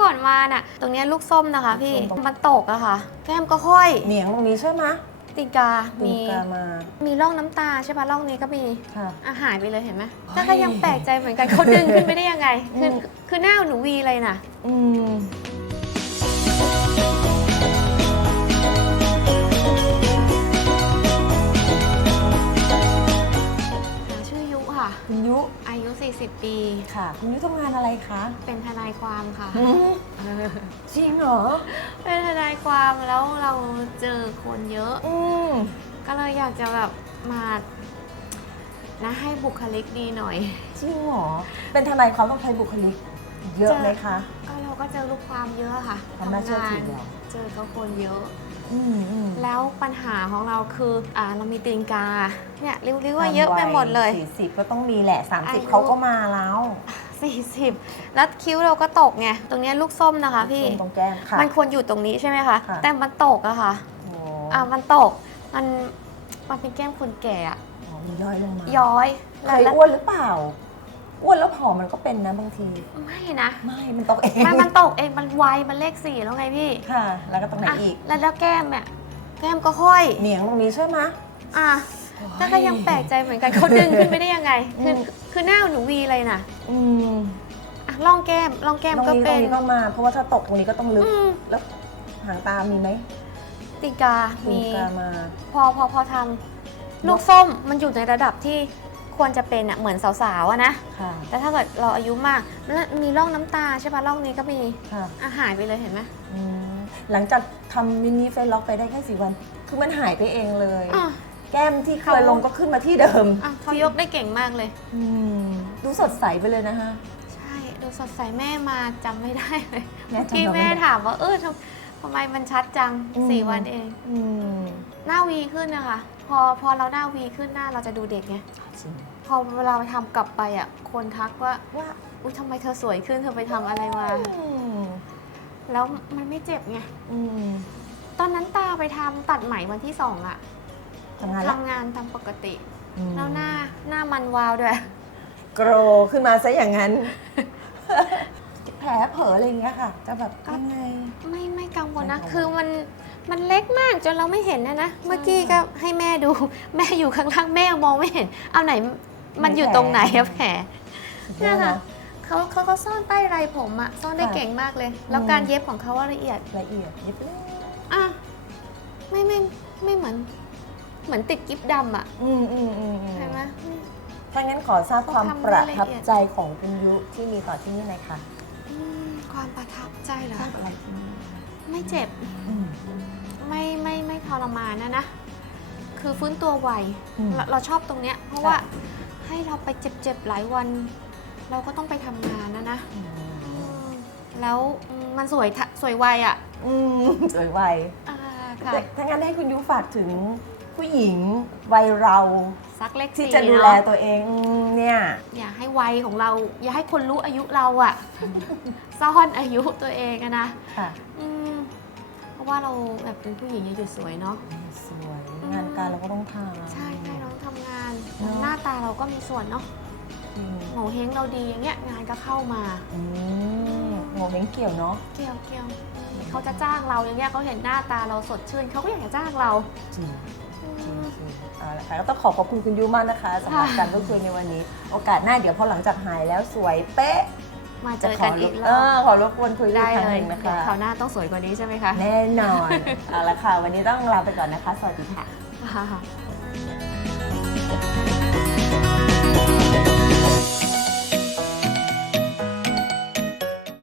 ก่อนมาน่ะ ตรงเนี้ยลูกส้มนะคะพี่ ลูกส้ม มันตกอะค่ะ แก้มก็ค่อย เหนียงตรงนี้ใช่ไหมตีนกาตีมีนกามามีร่องน้ำตาใช่ปะร่องนี้ก็มีค่ะ อาหายไปเลยเห็นไหมเฮ้ยแต่ก็ยังแปลกใจเหมือนกันเขาดึงขึ้นไปได้ยังไง คืออืมคือหน้าหนูวีเลยน่ะอืม ค่ะคุณยุอายุ 40 ปี ค่ะ คุณยุทำงานอะไรคะเป็นทนายความค่ะหืมจริงเหรอ เป็นทนายความแล้วเราเจอคนเยอะ อืมก็เลยอยากจะแบบมานะให้บุคลิกดีหน่อย จริงเหรอ เป็นทนายความต้องใช้บุคลิก เยอะไหมคะ ก็เราก็เจอลูกความเยอะค่ะความน่าเชื่อถือทำงเหรอ เจอเขาคนเยอะอืมอืม แล้วปัญหาของเราคืออ่าเรามีตีนกาเนี่ยริ้วๆว่าเยอะไปหมดเลยสี่สิบก็ต้องมีแหละอายุ30 เขาก็มาแล้ว 40 แล้วคิ้วเราก็ตกไง ตรงเนี้ยลูกส้มนะคะพี่ตรงแก้มค่ะมันควรอยู่ตรงนี้ใช่ไหมคะค่ะแต่มันตกอะค่ะโอ้อ่ามันตก มันมันเป็นแก้มคนแก่อะอ๋อมันย้อยลงมาย้อยเคแล้วยแล้วอ้วนหรือเปล่า อ้วนแล้วผอมมันก็เป็นนะบางที ไม่นะ ไม่ มันตกเอง มันมันตกเองมันไวมันเลขสี่แล้วไงพี่ค่ะ แล้วก็ตรงไหนอะอีก แล้วแล้วแก้มเนี่ยแก้มก็ห้อย เหนียงตรงนี้ใช่ไหมอะแต่ก็ยังแปลกใจเหมือนกันเขาดึงขึ้นไปได้ยังไง คืออืมคือหน้าหนูวีเลยน่ะอืมอะร่องแก้มร่องแก้มตรงก็นี้ตรเป็งน นี้ก็มา เพราะว่าถ้าตกตรงนี้ก็ต้องลึก อืม แล้วหางตามีไหมตีนกา มี มีกามา พอพอพอทำลูกส้มมันอยู่ในระดับที่ ควรจะเป็นอะเหมือนสาวๆอะนะค่ะแต่ถ้าเกิดเราอายุมากแล้วมีร่องน้ำตาใช่ปะร่องนี้ก็มีค่ะอาหายไปเลยเห็นไหมอืมหลังจากทำมินิเฟซล็อกไปได้แค่สี่วัน คือมันหายไปเองเลยอะแก้มที่เคยเขาลงก็ขึ้นมาที่เดิมอะเขายกได้เก่งมากเลย อืมดูสดใสไปเลยนะคะใช่ ดูสดใสแม่มาจำไม่ได้เลยแม่เมื่อจำกี้เราไม่แม่ได้ถามว่าเออทำ ทำไมมันชัดจังอืม สี่วันเอง อืมหน้าวีขึ้นนะคะ พอพอเราหน้าวีขึ้นหน้าเราจะดูเด็กไงจริงพอเวลาไปทำกลับไปอะคนทักว่าว่าอุ้ยทำไมเธอสวยขึ้นเธอไปทำอะไรมา อืมแล้วมันไม่เจ็บไงอืมตอนนั้นตาไปทำตัดไหมวันที่สองอะทำงานละทำงานตามปกติอืมแล้วหน้าหน้ามันวาวด้วย โกรขึ้นมาซะอย่างนั้น แผลเผลออะไรอย่างเงี้ยค่ะ จะแบบก็ ยังไงไม่ไม่กังวล นะไม่กังวลคือมันมันเล็กมากจนเราไม่เห็นนะนะ เมื่อกี้ก็ให้แม่ดู แม่อยู่ข้างล่างแม่มองไม่เห็น เอาไหนมันอยู่ตรงไหนอะแผลเนี่ยค่ะเขาเขาเขาซ่อนใต้ไรผมอะซ่อนได้ค่ะเก่งมากเลย แล้วอืมการเย็บของเขาว่าละเอียดละเอียดยิบเลยอะไม่ไม่ไม่เหมือน เหมือนติดกิ๊บดำอะอืมอืมอืมอืมเห็นไหมถ้างั้นขอทราบความต้องทำประรายละเอียดทับใจของคุณยุที่มีต่อที่นี่หน่อยค่ะอืมความประทับใจเหรอทราบอะ ไรที่นี่ไม่เจ็บ อืม ไม่ไม่ไม่ทรมานนะนะ คือฟื้นตัวไวอืมเราเราชอบตรงเนี้ย เพราะค่ะว่าให้เราไปเจ็บๆหลายวัน เราก็ต้องไปทำงานนะนะอืมอืมแล้วอืมมันสวยทะสวยไวอะ่ะอืมสวยวัยอ่าค่ะแต่ถ้างั้นให้คุณยุฝากถึงผู้หญิงวัยเราซักเลขที่สี่จะดูแลเนาะตัวเองอืมเนี่ย อย่าให้วัยของเรา อย่าให้คนรู้อายุเราอะ่ะซ่อนอายุตัวเองอะนะค่ะ อืมเพ ราะว่าเราแบบเป็นผู้หญิงอยู่สวยเนาะ สวยงานการเราก็ต้องทำใช่ใช่เราต้องทำงานเนอะหน้าตาเราก็มีส่วนเนาะจริงโงเฮงเราดีอย่างเงี้ยงานก็เข้ามา อืมโงเห้งเกี่ยวเนาะเกี่ยวเกี่ยวเขาจะจ้างเราอย่างเงี้ยเขาเห็นหน้าตาเราสดชื่นเขาก็อยากจะจ้างเราจริงอืจริงมจริงเอาละค่ะก็ต้องขอขอบคุณคุณยุมากนะคะสำหรับค่ะการพูดคุยในวันนี้ โอกาสหน้าเดี๋ยวพอหลังจากหายแล้วสวยเป๊ะ มาเจจะอขกัอนรอีบกเอรอบอขอรบกวนคุยอีได้กครั้งเลหยนึ่งนะเดี๋ยวคะ คราวหน้าต้องสวยกว่านี้ใช่ไหมคะแน่นอน เอาละค่ะ วันนี้ต้องลาไปก่อนนะคะ สวัสดีค่ะ ค่ะ